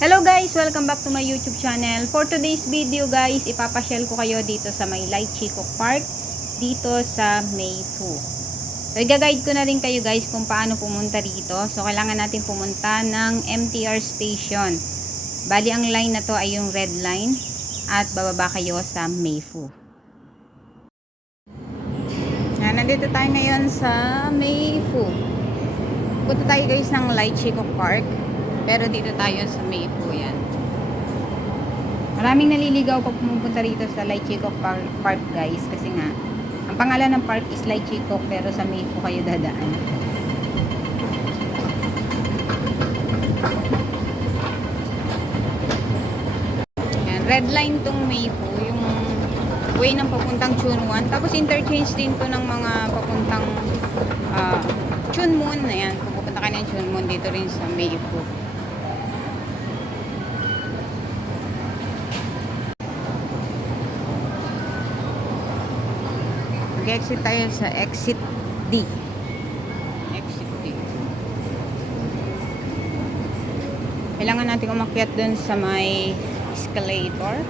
Hello guys! Welcome back to my YouTube channel. For today's video guys, ipapasyal ko kayo dito sa may Light Chico Park dito sa Mayfu. So, i-guide ko na rin kayo guys kung paano pumunta rito. So, kailangan natin pumunta ng MTR station. Bali, ang line na to ay yung red line at bababa kayo sa Mayfu. Yan, nandito tayo ngayon sa Mayfu. Punta tayo guys ng Light Chico Park. Pero dito tayo sa Maypo yan. Maraming naliligaw pag pumupunta rito sa Light Chico Park, guys. Kasi nga, ang pangalan ng park is Light Chico pero sa Maypo kayo dadaan. Yan, red line tong Maypo. Yung way ng papuntang Chunwan. Tapos interchange din to ng mga papuntang uh, Chunmun. Ayan, kung pupunta ka ng Chunmun dito rin sa Maypo. Mag-exit tayo sa exit D. Exit D. Kailangan natin umakyat dun sa may escalator.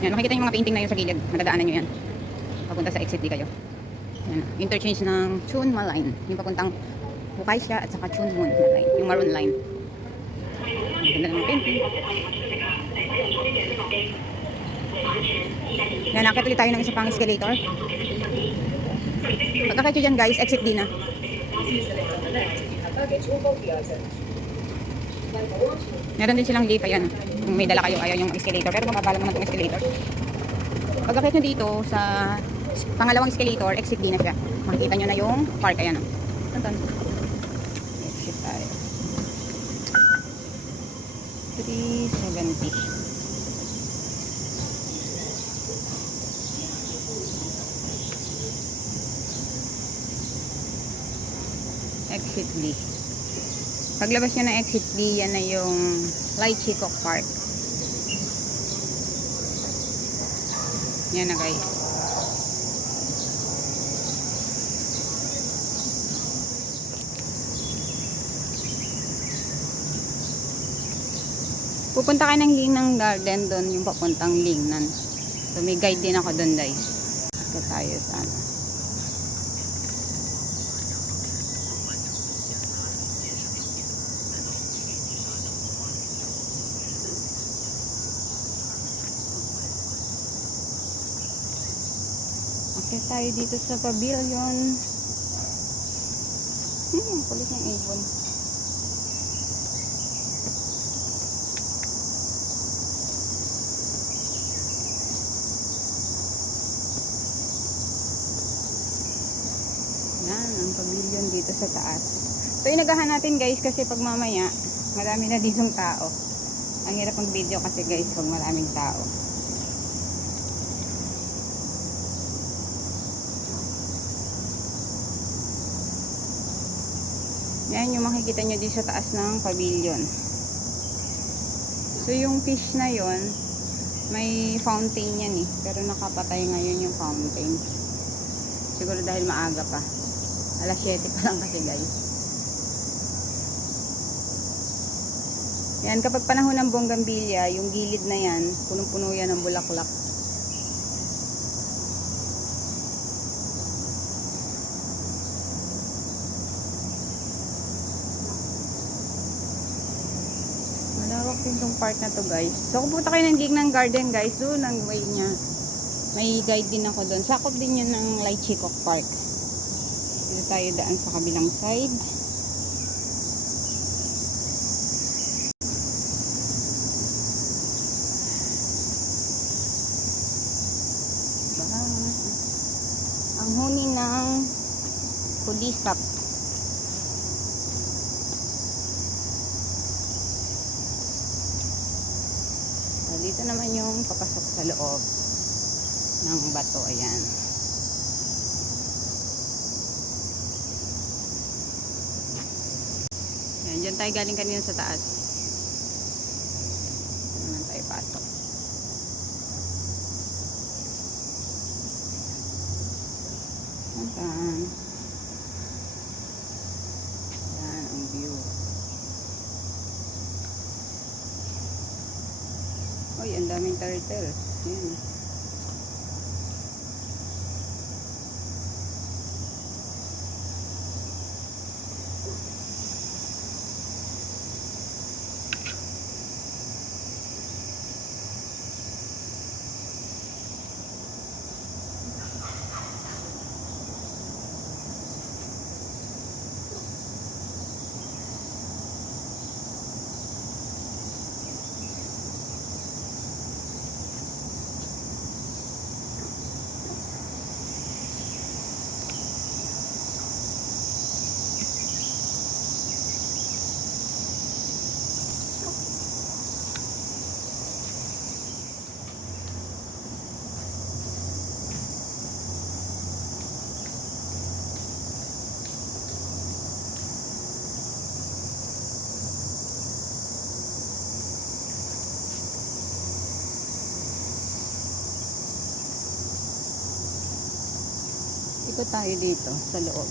Yan, makikita yung mga painting na yun sa gilid. Madadaanan nyo yan. Papunta sa exit D kayo. Yan, interchange ng Chunma line. Yung papuntang Bukaisha at saka Chunmun na line. Yung maroon line. Ganda ng painting. Yan, nakit ulit tayo ng isa pang escalator. Pagkakit dyan guys, exit D na. Meron din silang lift, ayan. Kung may dala kayo, ayaw yung escalator. Pero mababala mo na itong escalator. Pagkakit nyo dito sa pangalawang escalator, exit din na siya. Makikita nyo na yung park, ayan. Tantan. Exit tayo. 370. Exit D. Paglabas nyo ng exit B, yan na yung Light Chico Park. Yan na guys. Pupunta ka ng Linang Garden doon, yung papuntang Lingnan. So may guide din ako doon guys. Ito tayo sa ano. Okay tayo dito sa pavilion. Hmm, kulit ng ibon. Yan, ang pavilion dito sa taas. Ito inagahan natin guys kasi pag mamaya, marami na ditong tao. Ang hirap ng video kasi guys pag maraming tao. Yan yung makikita nyo dito sa taas ng pavilion. So yung fish na yon may fountain yan eh. Pero nakapatay ngayon yung fountain. Siguro dahil maaga pa. Alas 7 pa lang kasi guys. Yan, kapag panahon ng bonggambilya, yung gilid na yan, punong-puno yan ng bulaklak. Malawak din tong park na to guys. So kung punta kayo ng Gignan Garden guys, doon ang way niya. May guide din ako doon. Sakop din yun ng Chico Park. Dito tayo daan sa kabilang side. Diba? Ang huni ng pulisap. So, dito naman yung papasok sa loob ng bato. Ayan. Yan, dyan tayo galing kanina sa taas. Naman tayo pasok. Tantan. Yan ang view. Uy, ang daming turtle. Yan. Ikot tayo dito sa loob.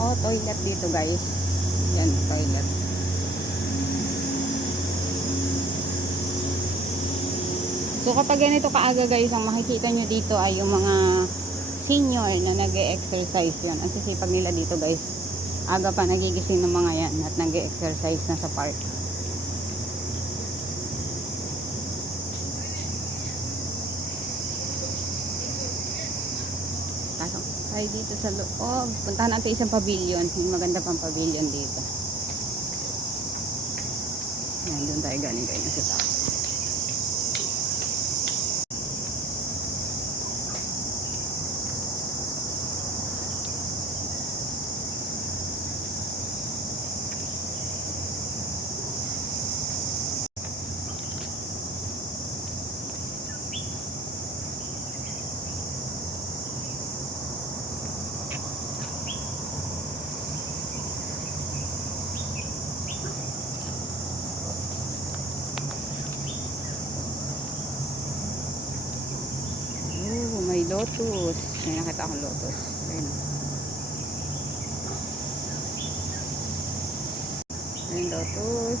Oh, toilet dito guys. Yan, toilet. So kapag ganito kaaga guys, ang makikita nyo dito ay yung mga senior na nag-exercise yan. Ang sisipag nila dito guys. Aga pa nagigising ng mga yan at nag-exercise na sa park. Pasok tayo dito sa loob. Puntahan natin isang pavilion. Yung maganda pang pavilion dito. Yan, doon tayo galing kayo sa taas. Oh, may lotus. May nakita akong lotus. Ayun. Ayun, lotus.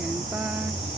Yan pa.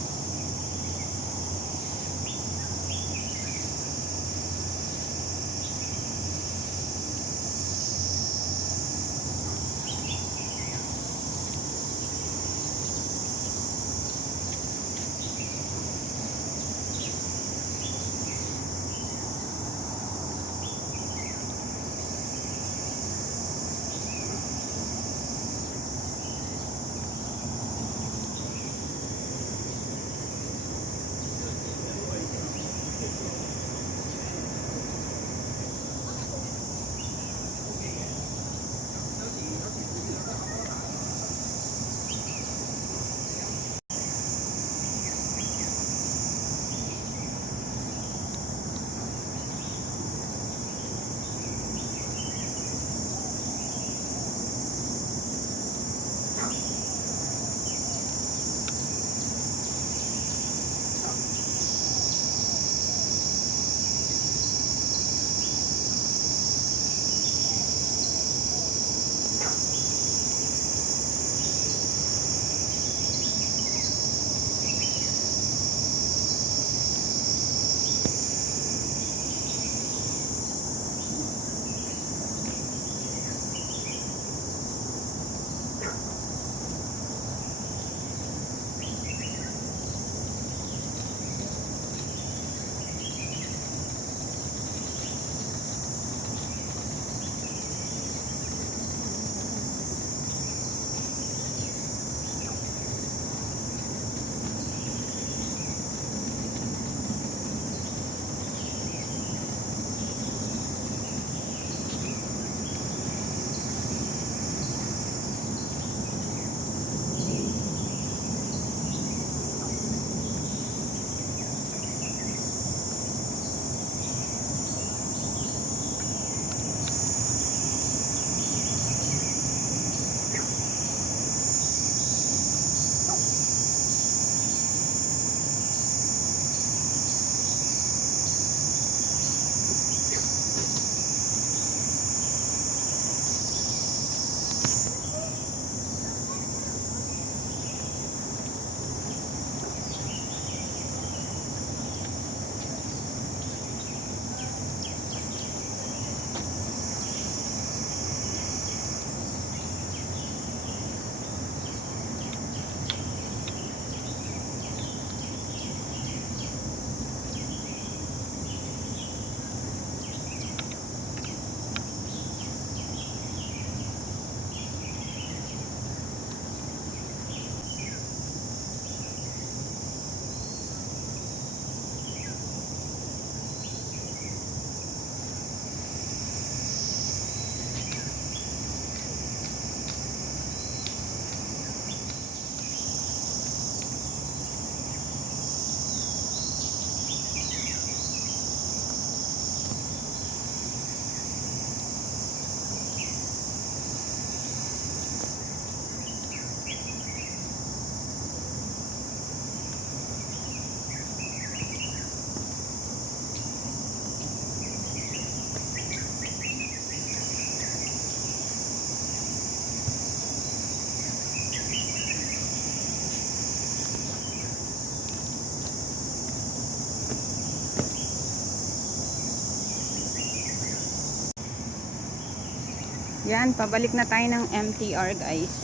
Yan, pabalik na tayo ng MTR guys.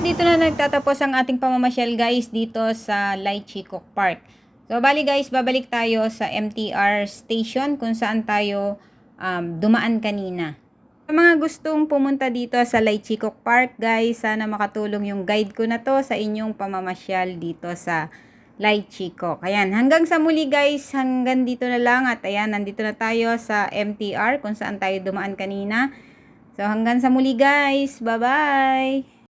At dito na nagtatapos ang ating pamamasyal guys dito sa Lychee Cook Park. So bali guys, babalik tayo sa MTR station kung saan tayo um, dumaan kanina. Sa mga gustong pumunta dito sa Lychee Cook Park guys, sana makatulong yung guide ko na to sa inyong pamamasyal dito sa Lychee Cook. Ayan, hanggang sa muli guys, hanggang dito na lang at ayan, nandito na tayo sa MTR kung saan tayo dumaan kanina. So hanggang sa muli guys, bye bye!